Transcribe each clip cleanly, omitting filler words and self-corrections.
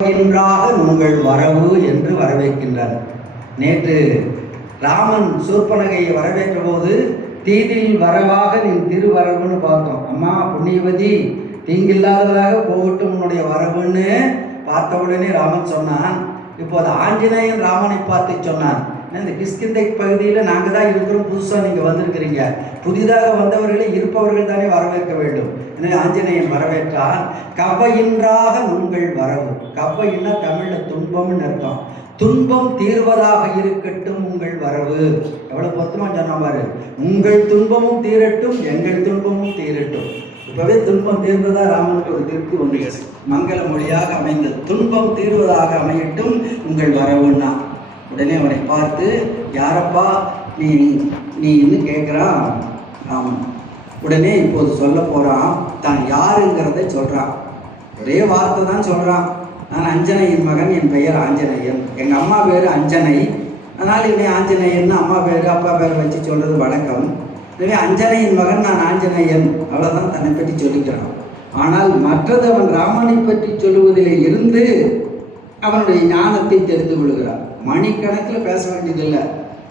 உங்கள் வரவு என்று வரவேற்கின்றார். நேற்று ராமன் சூர்பனகையை வரவேற்ற போது தீதில் வரவாக நீ திருவரவுன்னு பார்த்தோம். அம்மா புண்ணியவதி, தீங்கில்லாததாக போகட்டும் உன்னுடைய வரவுன்னு பார்த்த உடனே ராமன் சொன்னான். இப்போது ஆஞ்சநேயன் ராமனை பார்த்து சொன்னான், இந்த கிஷ்கிந்தை பகுதியில் நாங்கள் தான் இருக்கிறோம், புதுசாக நீங்கள் வந்திருக்கிறீங்க, புதிதாக வந்தவர்களை இருப்பவர்கள் தானே வரவேற்க வேண்டும். எனவே ஆஞ்சநேயன் வரவேற்றான். கவ்வையின்றாக உங்கள் வரவு. கவ்வையின்னா தமிழில் துன்பம்னு அர்த்தம். துன்பம் தீர்வதாக இருக்கட்டும் உங்கள் வரவு. எவ்வளோ பொருத்தமாக சொன்ன பாரு. உங்கள் துன்பமும் தீரட்டும், எங்கள் துன்பமும் தீரட்டும். இப்பவே துன்பம் தீர்ந்ததா ராமனுக்கு ஒரு திருப்தி ஒன்று மங்கள மொழியாக அமைந்தது. துன்பம் தீர்வதாக அமையட்டும் உங்கள் வரவுன்னா. உடனே அவனை பார்த்து, யாரப்பா நீ இன்னும் கேட்குறான் ராமன். உடனே இப்போது சொல்ல போகிறான், தான் யாருங்கிறத சொல்கிறான். ஒரே வார்த்தை தான் சொல்கிறான். நான் அஞ்சனையின் மகன், என் பெயர் ஆஞ்சநேயன், எங்கள் அம்மா பேர் அஞ்சனை, அதனால் இவன் ஆஞ்சநேயன் அம்மா பேர் அப்பா பேர் வச்சு சொல்கிறது வழக்கம். எனவே அஞ்சனையின் மகன் நான் ஆஞ்சநேயன், அவ்வளோதான் தன்னை பற்றி சொல்லிக்கிறான். ஆனால் மற்றது அவன் ராமனை பற்றி சொல்லுவதிலே இருந்து அவனுடைய ஞானத்தை தெரிந்து கொள்கிறான். மணிக்கணக்கில் பேச வேண்டியதில்லை,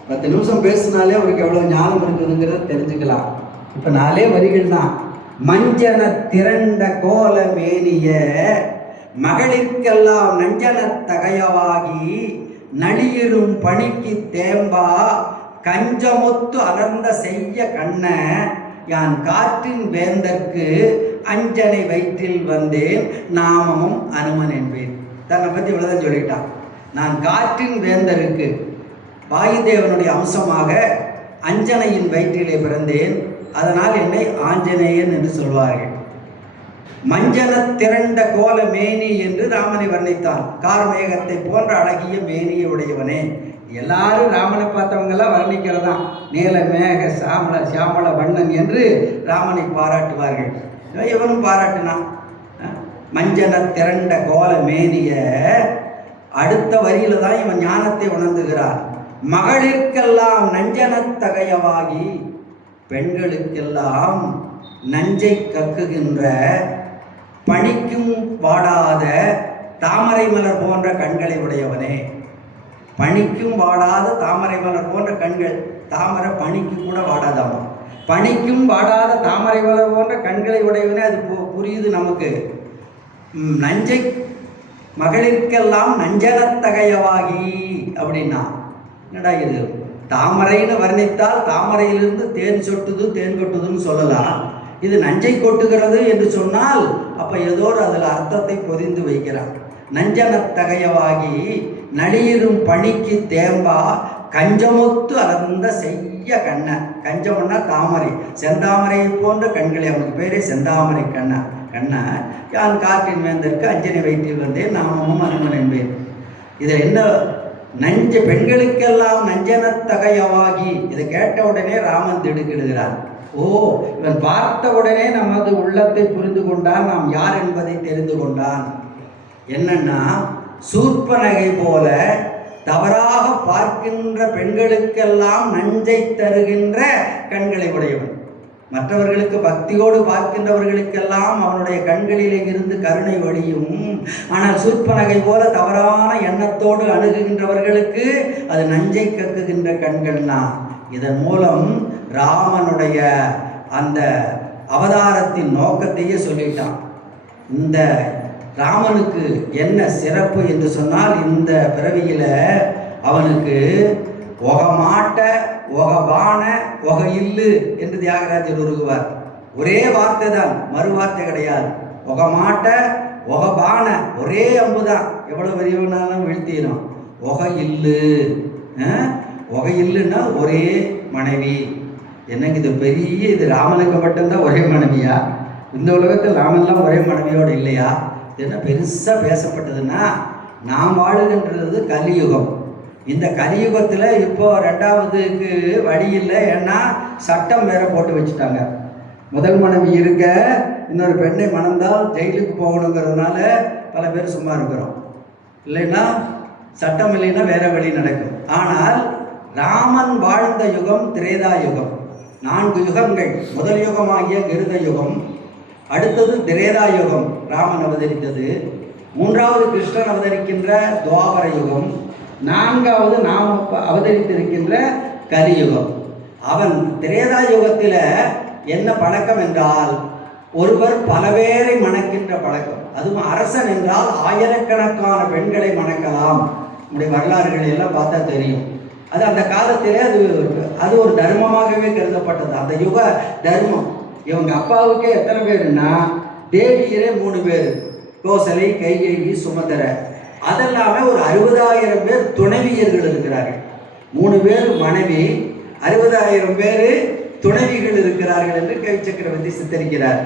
10 நிமிஷம் பேசினாலே அவருக்கு எவ்வளோ ஞானம் இருக்குதுங்கிறத தெரிஞ்சுக்கலாம். இப்போ 4 வரிகள் தான். மஞ்சன திரண்ட கோல மேனிய மகளிர்க்கெல்லாம் நஞ்சன தகையவாகி நளியிரும் பணிக்கு தேம்பா கஞ்சமொத்து அலர்ந்த செய்ய கண்ண யான் காற்றின் வேந்தற்கு அஞ்சனை வயிற்றில் வந்தேன் நாமமும் அனுமன் என்பேன். தன்னை பற்றி இவ்வளோதான் சொல்லிட்டான். நான் காற்றின் வேந்தருக்கு, வாயுதேவனுடைய அம்சமாக அஞ்சனையின் வயிற்றிலே பிறந்தேன், அதனால் என்னை ஆஞ்சநேயன் என்று சொல்வார்கள். மஞ்சன திரண்ட கோல மேனி என்று ராமனை வர்ணித்தான். கார்மேகத்தை போன்ற அழகிய மேனியை உடையவனே. எல்லாரும் ராமனை பார்த்தவங்கெல்லாம் வர்ணிக்கிறதான். நீல மேக சியாமள வண்ணன் என்று ராமனை பாராட்டுவார்கள். இவனும் பாராட்டினான். மஞ்சன திரண்ட கோல மேனிய. அடுத்த வரியில தான் இவன் ஞானத்தை உணர்ந்துகிறான். மகளிர்க்கெல்லாம் நஞ்சனத்தகையவாகி, பெண்களுக்கெல்லாம் நஞ்சை கக்குகின்ற பனிக்கும் வாடாத தாமரை மலர் போன்ற கண்களை உடையவனே. பனிக்கும் வாடாத தாமரை மலர் போன்ற கண்கள். தாமரை பனிக்கு கூட வாடாதாமா. பனிக்கும் வாடாத தாமரை மலர் போன்ற கண்களை உடையவனே. அது புரியுது நமக்கு. நஞ்சை மகளிர்க்கெல்லாம் நஞ்சனத்தகையவாகி அப்படின்னா என்னடா இது? தாமரைன்னு வர்ணித்தால் தாமரையிலிருந்து தேன் சொட்டுது தேன் கொட்டுதுன்னு சொல்லலாம். இது நஞ்சை கொட்டுகிறது என்று சொன்னால் அப்போ ஏதோ அதில் அர்த்தத்தை பொதிந்து வைக்கிறான். நஞ்சனத்தகையவாகி நளியிரும் பணிக்கு தேம்பா கஞ்சமொத்து அலர்ந்த செய்ய கண்ண. கஞ்சம்னா தாமரை, செந்தாமரையை போன்ற கண்களை. அவனுக்கு பேரே செந்தாமரை கண்ண. யான் காற்றின் வேந்தற்கு அஞ்சனை வயிற்றில் வந்தேன் நாமமும் அனுமன் என்பேன். இதில் என்ன? பெண்களுக்கெல்லாம் நஞ்சனத்தகையவாகி. இதை கேட்ட உடனே ராமன் திடுக்கிடுகிறான். ஓ, இவன் பார்த்த உடனே நமது உள்ளத்தை புரிந்து கொண்டான், நாம் யார் என்பதை தெரிந்து கொண்டான். என்னன்னா, சூர்பனகை போல தவறாக பார்க்கின்ற பெண்களுக்கெல்லாம் நஞ்சை தருகின்ற கண்களை உடையவன். மற்றவர்களுக்கு பக்தியோடு பார்க்கின்றவர்களுக்கெல்லாம் அவனுடைய கண்களிலே இருந்து கருணை வழியும். ஆனால் சூர்பனகை போல தவறான எண்ணத்தோடு அணுகுகின்றவர்களுக்கு அது நஞ்சை கக்குகின்ற கண்கள்னா. இதன் மூலம் ராமனுடைய அந்த அவதாரத்தின் நோக்கத்தையே சொல்லிட்டான். இந்த ராமனுக்கு என்ன சிறப்பு என்று சொன்னால், இந்த பிறவியில் அவனுக்கு ஒகமாட்ட ஒகபான ஒக இல்லு என்று தியாகராஜர் உருகுவார். ஒரே வார்த்தை தான், மறு வார்த்தை கிடையாது. ஒகமாட்ட ஒகபான ஒரே அம்புதான், எவ்வளவு பெரியவனாலும் வீழ்த்திடும். ஒக இல்லு. ஒக இல்லுன்னா ஒரே மனைவி. என்னங்க இது பெரிய, இது ராமனுக்கு மட்டும்தான் ஒரே மனைவியா? இந்த உலகத்தில் ராமன்லாம் ஒரே மனைவியோடு இல்லையா? என்ன பெருசாக பேசப்பட்டதுன்னா, நாம் வாழுகின்றது கலியுகம். இந்த கலியுகத்தில் இப்போ 2வதுக்கு வழி இல்லை. ஏன்னா சட்டம் வேற போட்டு வச்சுட்டாங்க. முதல் மனைவி இருக்க இன்னொரு பெண்ணை மணந்தால் ஜெயிலுக்கு போகணுங்கிறதுனால பல பேர் சும்மா இருக்கிறோம். இல்லைன்னா சட்டம் இல்லைன்னா வேற வழி நடக்கும். ஆனால் ராமன் வாழ்ந்த யுகம் திரேதா யுகம். 4 யுகங்கள். முதல் யுகமாகிய கிருத யுகம், அடுத்தது திரேதா யுகம் ராமன் அவதரித்தது, மூன்றாவது கிருஷ்ணன் அவதரிக்கின்ற துவாபர யுகம், நான்காவது நாம் அவதரித்திருக்கின்ற கலியுகம். அவன் திரேதா யுகத்தில் என்ன பழக்கம் என்றால் ஒருவர் பல பேரை மணக்கின்ற பழக்கம். அதுவும் அரசன் என்றால் ஆயிரக்கணக்கான பெண்களை மணக்கலாம். நம்முடைய வரலாறுகளை எல்லாம் பார்த்தா தெரியும். அது அந்த காலத்திலே அது ஒரு தர்மமாகவே கருதப்பட்டது, அந்த யுக தர்மம். இவங்க அப்பாவுக்கே எத்தனை பேருன்னா தேவியரே 3 பேர், கோசலை, கைகேயி, சுமதர. அதெல்லாமே ஒரு 60,000 பேர் துணைவியர்கள் இருக்கிறார்கள். 3 பேர் மனைவி, 60,000 பேர் துணைவிகள் இருக்கிறார்கள் என்று கவி சக்கரவர்த்தி சித்தரிக்கிறார்.